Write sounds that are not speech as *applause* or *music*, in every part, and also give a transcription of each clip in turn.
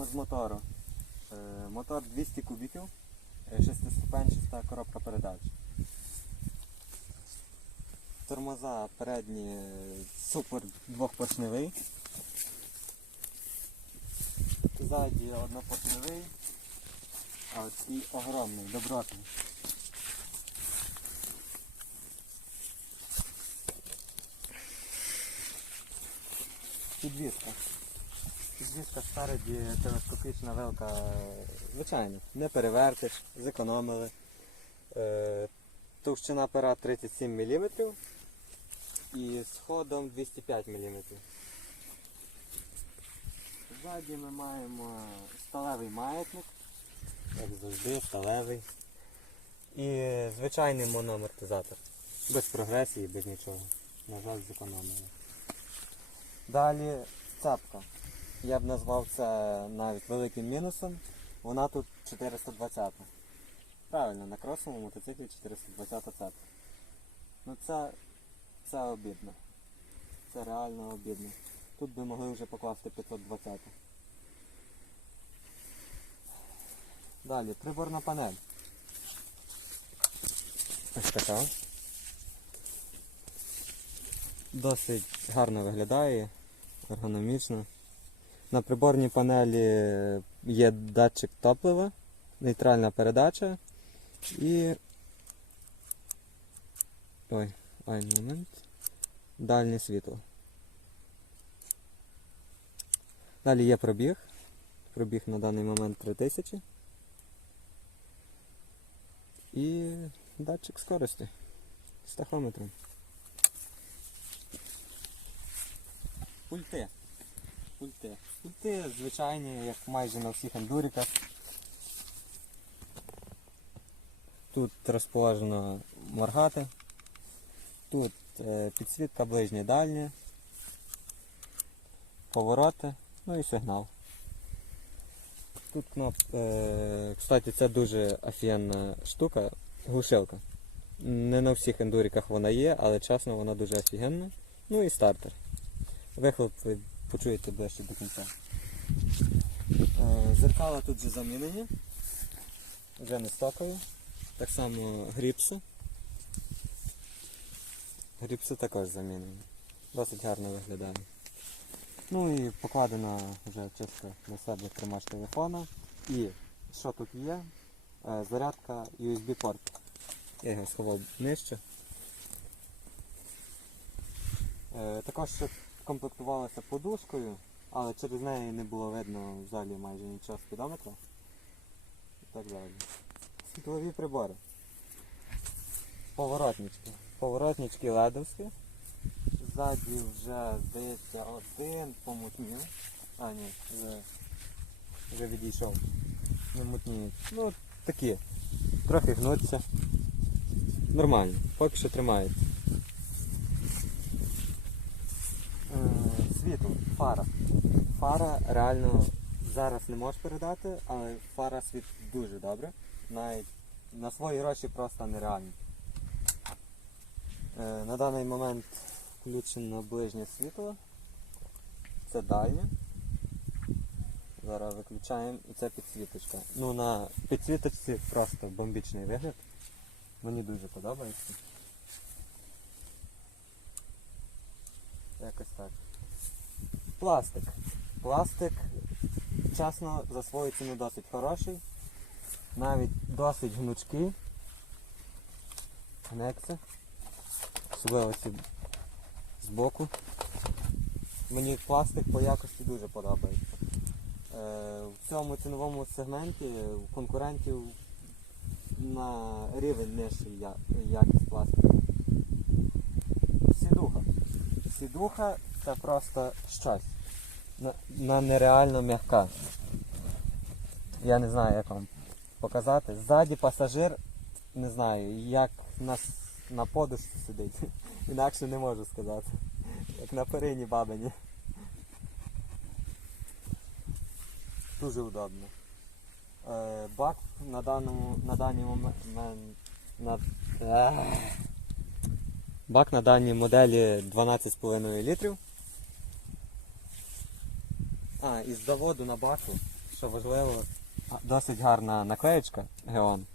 Почнемо з мотору. Е, Мотор 200 кубіків, е, шестиступенчаста коробка передач. Тормоза передні е, супер двохпоршневий. Ззаді однопоршневий, а такий огромний, добротний. Підвізка. Підвізка спереді телескопічна вилка, е, звичайно, не перевертиш, зекономили. Е, товщина пера 37 мм і з ходом 205 мм. Ззаді ми маємо сталевий маятник, як завжди, сталевий. І звичайний мономортизатор. Без прогресії, без нічого. На жаль, зекономили. Далі цапка. Я б назвав це навіть великим мінусом. Вона тут 420. Правильно, на кросовому мотоциклі 420 цапка. Ну це, це обідно. Це реально обідно. Тут би могли вже покласти 520. Далі, приборна панель. Ось така. Досить гарно виглядає, ергономічно. На приборній панелі є датчик топлива, нейтральна передача і. Ой, ай, момент. Дальнє світло. Далі є пробіг. Пробіг на даний момент 3000. І датчик скорості з тахометром. Пульти. Пульти. Пульти звичайні, як майже на всіх ендуриках. Тут розположено моргати. Тут е, підсвітка ближнє дальнє, повороти, ну і сигнал. Тут кноп... Е, кстати, це дуже офігенна штука, глушилка. Не на всіх ендуриках вона є, але чесно вона дуже офігенна. Ну і стартер. Вихлоп ви почуєте ближче до кінця. Е, Зеркала тут вже замінені. Вже не стокові. Так само гріпси. Гріпси також замінені. Досить гарно виглядає. Ну і покладена вже чисто для себе тримач телефона. І що тут є? Е, Зарядка USB порт. Я його сховав нижче. Е, Також комплектувалася подушкою, але через неї не було видно взагалі майже нічого спідометра. І так далі. Світлові прибори. Поворотнички. Поворотнички ледовські. Ззаді вже, здається, один помутнів. А, ні, вже, вже відійшов. Не мутніють. Ну, такі. Трохи гнуться. Нормально, поки що тримається. Е, фара. Фара реально зараз не можеш передати, але фара світить дуже добре. Навіть на свої гроші просто нереально. Е, На даний момент включено ближнє світло. Це дальнє. Зараз виключаємо і це підсвіточка. Ну на підсвіточці просто бомбічний вигляд. Мені дуже подобається. Якось так. Пластик. Пластик, чесно, за ціну досить хороший. Навіть досить гнучкий. Гнеться. Особливо ці збоку. Мені пластик по якості дуже подобається. Е, в цьому ціновому сегменті у конкурентів на рівень нижчий якість пластику. Сідуха. Сідуха це просто щось. На, нереально м'яка. Я не знаю, як вам показати. Ззаді пасажир, не знаю, як на, на подушці сидить. *laughs* Інакше не можу сказати. Як на перині бабині. Дуже удобно. Е, бак на даному на даний момент на. Бак на даній моделі 12,5 літрів. А, і з заводу на баку, що важливо, досить гарна наклеєчка Геон,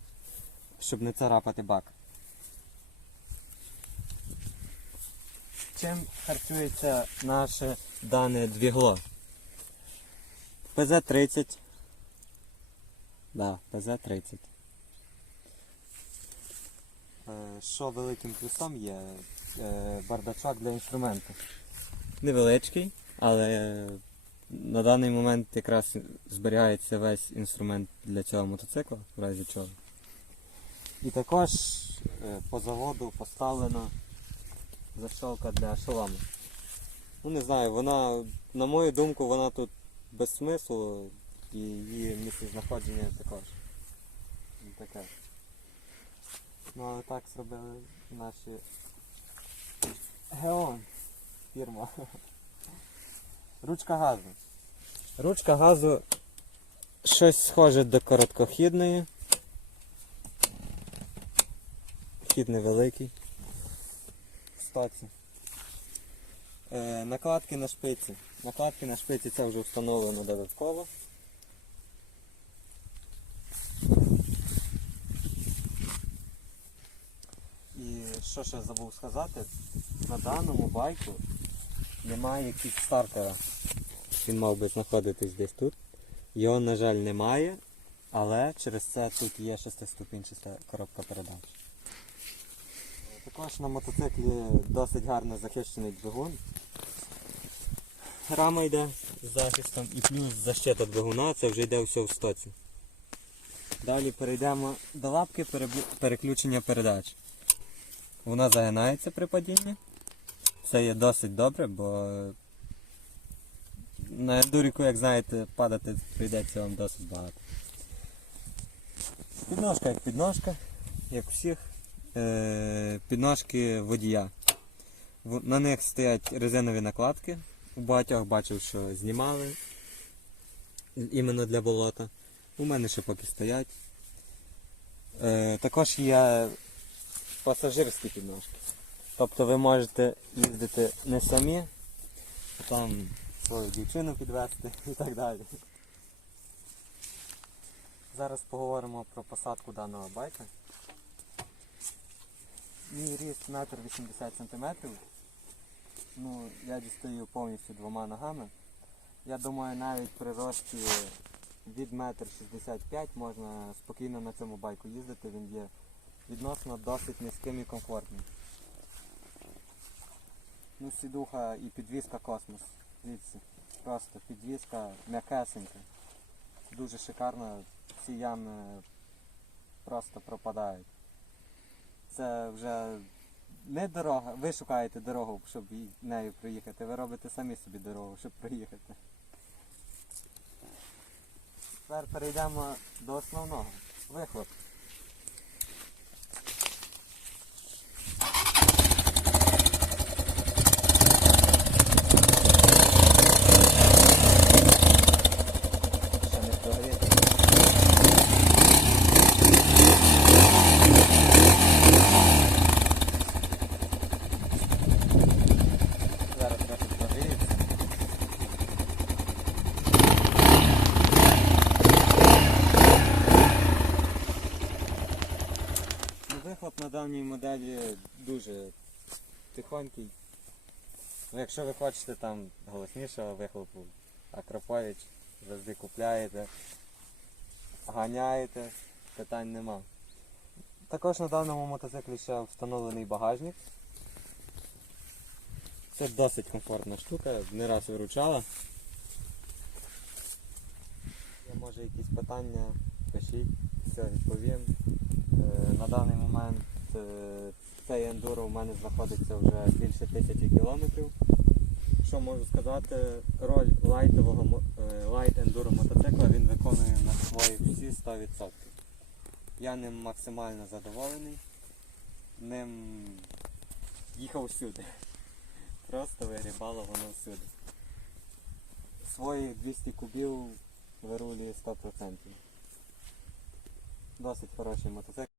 щоб не царапати бак. Чим харчується наше дане двігло? ПЗ-30. Да, ПЗ-30. Е, Що великим плюсом є? Е, Бардачок для інструменту. Невеличкий, але на даний момент якраз зберігається весь інструмент для цього мотоцикла, в разі чого. І також е, по заводу поставлена защолка для шолому. Ну не знаю, вона, на мою думку, вона тут без смислу і її місце знаходження також. Ну, Таке. Ну але так зробили наші Геон фірма. *laughs* Ручка газу. Ручка газу щось схоже до короткохідної. Хід невеликий. Кстати. Е, накладки на шпиці. Накладки на шпиці це вже встановлено додатково. І що ще забув сказати, на даному байку немає кікстартера. Він мав би знаходитись десь тут. Його, на жаль, немає, але через це тут є шестиступінчаста коробка передач. Також на мотоциклі досить гарно захищений двигун. Рама йде з захистом і плюс защита двигуна, це вже йде все в стоці. Далі перейдемо до лапки переключення передач. Вона загинається при падінні. Це є досить добре, бо на ендуріку, як знаєте, падати прийдеться вам досить багато. Підножка як підножка, як у всіх. Е, підножки водія. На них стоять резинові накладки. У багатьох бачив, що знімали іменно для болота. У мене ще поки стоять. Е, також є пасажирські підножки. Тобто ви можете їздити не самі, там свою дівчину підвезти і так далі. Зараз поговоримо про посадку даного байка. Мій ріст 1,80 см. Ну, я дістаю повністю двома ногами. Я думаю, навіть при рості від 1,65 м можна спокійно на цьому байку їздити, він є відносно досить низьким і комфортним. Ну, сідуха і підвізка космос. Дивіться, просто підвізка м'якесенька. Дуже шикарна, всі ями просто пропадають. Це вже не дорога, ви шукаєте дорогу, щоб нею проїхати, ви робите самі собі дорогу, щоб проїхати. Тепер перейдемо до основного. Вихлоп. Ще не прогріти. Зараз трохи прогріється. Ну, Вихлоп на даній моделі дуже тихонький. Ну, якщо ви хочете там голоснішого вихлопу, Акропович завжди купляєте, ганяєте, питань нема. Також на даному мотоциклі ще встановлений багажник. Це досить комфортна штука, не раз виручала. Є може якісь питання, пишіть, все відповім. Е, На даний момент е, цей ендуро у мене знаходиться вже більше тисячі кілометрів. Що можу сказати, роль лайтового е, лайт ендуро мотоцикла він виконує на свої всі 100%. Я ним максимально задоволений. Ним їхав всюди. *laughs* Просто вигрібало воно всюди. Свої 200 кубів вирулює 100%. Досить хороший мотоцикл.